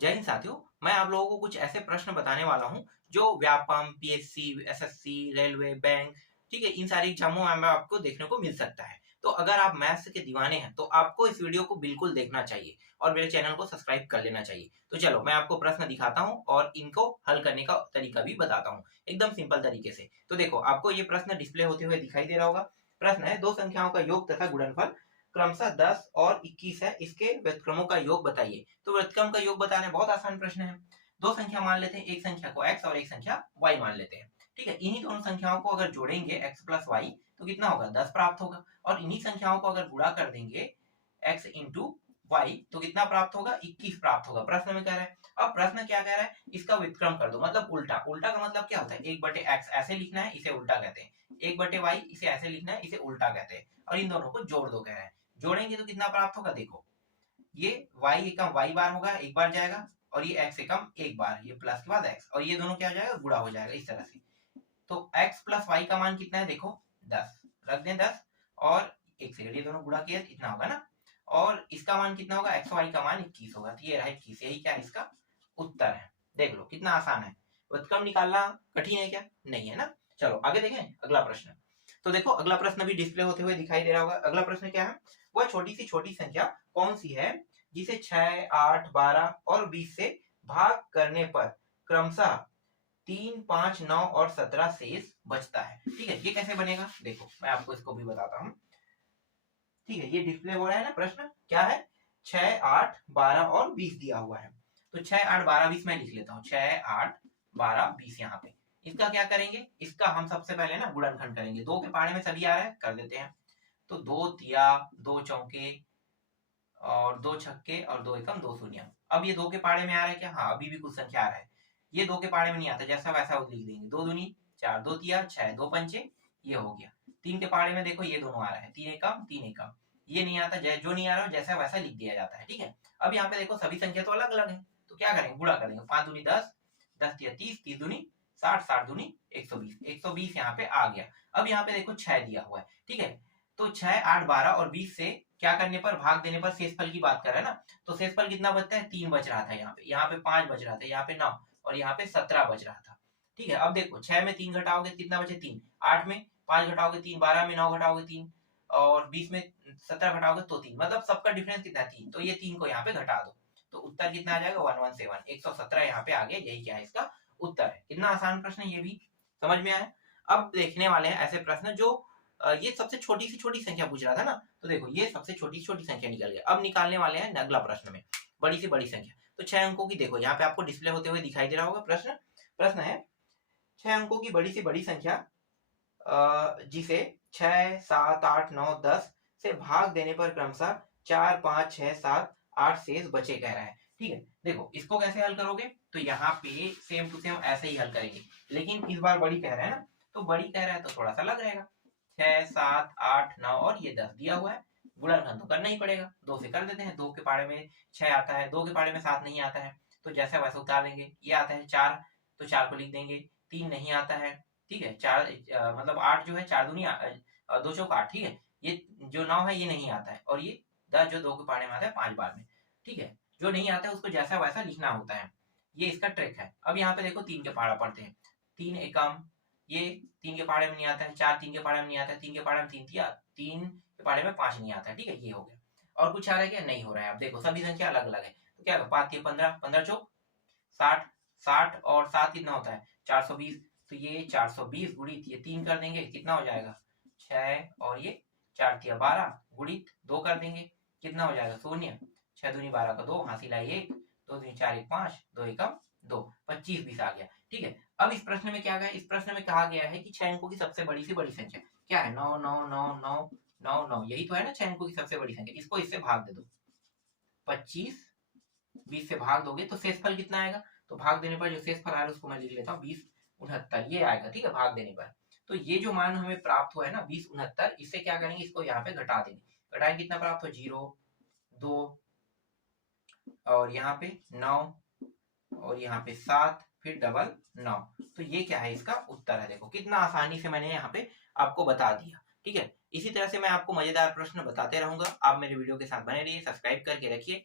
जय हिंद साथियों, मैं आप लोगों को कुछ ऐसे प्रश्न बताने वाला हूँ जो Vyapam, PSC, SSC, railway, bank, ठीक है, इन सारी एग्जामों में आपको देखने को मिल सकता है। तो अगर आप मैथ्स के दीवाने हैं तो आपको इस वीडियो को बिल्कुल देखना चाहिए और मेरे चैनल को सब्सक्राइब कर लेना चाहिए। तो चलो मैं आपको प्रश्न दिखाता हूँ और इनको हल करने का तरीका भी बताता हूँ एकदम सिंपल तरीके से। तो देखो, आपको ये प्रश्न डिस्प्ले होते हुए दिखाई दे रहा होगा। प्रश्न है, दो संख्याओं का योग तथा गुणनफल क्रमशः 10 और 21 है, इसके व्युत्क्रमों का योग बताइए। तो व्युत्क्रम का योग बताना बहुत आसान प्रश्न है। दो संख्या मान लेते हैं, एक संख्या को x और एक संख्या y मान लेते हैं। ठीक है, इन्हीं दोनों संख्याओं को अगर जोड़ेंगे x प्लस वाई तो कितना होगा, 10 प्राप्त होगा। और इन्हीं संख्याओं को अगर गुणा कर देंगे x इंटू वाई तो कितना प्राप्त होगा, 21 प्राप्त होगा। प्रश्न में कह रहा है, अब प्रश्न क्या कह रहा है, इसका व्युत्क्रम कर दो, मतलब उल्टा। उल्टा का मतलब क्या होता है, एक बटे एक्स ऐसे लिखना है, इसे उल्टा कहते हैं। एक बटे वाई इसे ऐसे लिखना है, इसे उल्टा कहते हैं। और इन दोनों को जोड़ दो कह रहा है। जोड़ेंगे तो कितना प्राप्त होगा, देखो ये y एकम y बार होगा, एक बार जाएगा, और ये x एकम एक बार, ये प्लस के बाद x, और ये दोनों क्या हो जाएगा, गुणा हो जाएगा इस तरह से। तो x प्लस y का मान कितना है, देखो 10 रख दें 10, और एक सेकंड, ये दोनों गुणा किया इतना होगा ना, और इसका मान कितना होगा, x y का मान 21 होगा। तो ये रहा 21, यही क्या है इसका उत्तर है। देख लो कितना आसान है। व्युत्क्रम निकालना कठिन है क्या, नहीं है ना। चलो आगे देखें अगला प्रश्न। तो देखो अगला प्रश्न भी डिस्प्ले होते हुए दिखाई दे रहा होगा। अगला प्रश्न क्या है, वह छोटी संख्या कौन सी है जिसे 6, 8, 12 और 20 से भाग करने पर क्रमशः 3, 5, 9 और 17 शेष बचता है। ठीक है, ये कैसे बनेगा, देखो मैं आपको इसको भी बताता हूँ। ठीक है, ये डिस्प्ले हो रहा है ना, प्रश्न क्या है, 6, 8, 12 और 20 दिया हुआ है। तो 6, 8, 12, 20 मैं लिख लेता हूँ, 6, 8, 12, 20 यहाँ पे। इसका क्या करेंगे, इसका हम सबसे पहले ना गुणनखंड करेंगे। दो के पाड़े में सभी आ रहा है, कर देते हैं। तो दो तिया, दो चौके और दो छक्के और दो एकम दो शून्य। अब ये दो के पाड़े में आ रहा है क्या, हाँ अभी भी कुछ संख्या आ रहा है। ये दो के पाड़े में नहीं आता, जैसा वैसा लिख देंगे। दो दूनी चार, दो तिया छह, दो पंचे, ये हो गया। तीन के पाड़े में देखो ये दोनों आ रहा है, तीन एकम तीन एकम, ये नहीं आता, जो नहीं आ रहा जैसा वैसा लिख दिया जाता है। ठीक है, अब यहाँ पे देखो सभी संख्या तो अलग अलग है, तो क्या करेंगे, गुणा करेंगे। पांच दूनी 10, 10 तिया 30, 30 दूनी 60, 60 दूनी 120, 120 यहाँ पे आ गया। अब यहाँ पे देखो 6 दिया हुआ है। ठीक है, तो 6, 8, 12 और 20 से क्या करने पर, भाग देने पर शेषफल की बात कर रहे हैं ना। तो शेषफल कितना बचता है, 3 बच रहा था यहाँ पे 5 बच रहा था, यहाँ पे 9 और यहाँ पे 17 बच रहा था। ठीक है, अब देखो 6 में 3 घटाओगे कितना बचे, 3। 8 में 5 घटाओगे 3, 12 में 9 घटाओगे 3, और 20 में 17 घटाओगे तो 3, मतलब सबका डिफरेंस कितना है, 3। तो ये 3 को यहाँ पे घटा दो, तो उत्तर कितना आ जाएगा, 117, 117 यहाँ पे आ गया। यही क्या है इसका उत्तर है। कितना आसान प्रश्न है, ये भी समझ में आया। अब देखने वाले हैं ऐसे प्रश्न जो ये सबसे छोटी से छोटी संख्या पूछ रहा था ना, तो देखो ये सबसे छोटी छोटी संख्या निकल गया। अब निकालने वाले हैं अगला प्रश्न में बड़ी से बड़ी संख्या। तो 6 अंकों की देखो यहाँ पे आपको डिस्प्ले होते हुए दिखाई दे रहा होगा प्रश्न। प्रश्न है, 6 अंकों की बड़ी से बड़ी संख्या जिसे 6, 7, 8, 9, 10 से भाग देने पर क्रमशः 4, 5, 6, 7, 8 शेष बचे कह रहा है। ठीक है, देखो इसको कैसे हल करोगे, तो यहाँ पे सेम टू सेम ऐसे ही हल करेंगे, लेकिन इस बार बड़ी कह रहा है ना, तो बड़ी कह रहा है तो थोड़ा सा अलग रहेगा। 6, 7, 8, 9 और ये 10 दिया हुआ है, गुणनखंड तो करना ही पड़ेगा। 2 से कर देते हैं, 2 के पाड़े में 6 आता है, 2 के पाड़े में 7 नहीं आता है, तो जैसा वैसा उतार देंगे। ये आता है 4, तो 4 को लिख देंगे। 3 नहीं आता है, ठीक है, 4 मतलब 8 जो है, 4 दूनी 2 चौक 8। ठीक है, ये जो 9 है ये नहीं आता है, और ये 10 जो 2 के पाड़े में आता है 5 बार में। ठीक है, जो नहीं आता है उसको जैसा वैसा लिखना होता है, ये इसका ट्रिक है। अब यहाँ पे देखो 3 के पाड़ा पढ़ते हैं, 3 एकम, ये 3 के पाड़े में नहीं आता है, 4 3 के पाड़े में नहीं आता है, 3 के पाड़े में 3 दिया, 3 के पाड़े में 5 नहीं आता है। ठीक है, ये हो गया। और कुछ आ रहा है क्या, नहीं हो रहा है। आप देखो सभी संख्या अलग अलग है, तो क्या 5 3 15, 15 चौक 60, 60 और 7 कितना होता है, 420। तो ये 420 गुणित ये 3 कर देंगे, कितना हो जाएगा 6, और ये 4 तिया 12 गुणित 2 कर देंगे, कितना हो जाएगा शून्य। 6 दूनी 12 का 2, हासिल आई 1, 2 दूनी 4 1 5, 2 एकम 2, 25 20 आ गया। ठीक है, अब इस प्रश्न में क्या गया, इस प्रश्न में कहा गया है कि 6 अंकों की सबसे बड़ी से बड़ी संख्या क्या है, 9 9 9 9 9 9, यही तो है ना 6 अंकों की सबसे बड़ी संख्या। इसको इससे भाग दे दो, 25 20 से भाग दोगे तो शेषफल कितना आएगा, तो भाग देने पर जो शेषफल आ रहा है उसको मैं लिख लेता हूँ 2069, ये आएगा। ठीक है, भाग देने पर तो ये जो मान हमें प्राप्त हुआ है ना 2069, इससे क्या करेंगे, इसको यहाँ पे घटा देंगे। घटाएंगे कितना प्राप्त हो, 0 2 और यहाँ पे 9 और यहाँ पे 7, फिर डबल 9। तो ये क्या है इसका उत्तर है। देखो कितना आसानी से मैंने यहाँ पे आपको बता दिया। ठीक है, इसी तरह से मैं आपको मजेदार प्रश्न बताते रहूंगा। आप मेरे वीडियो के साथ बने रहिए, सब्सक्राइब करके रखिए।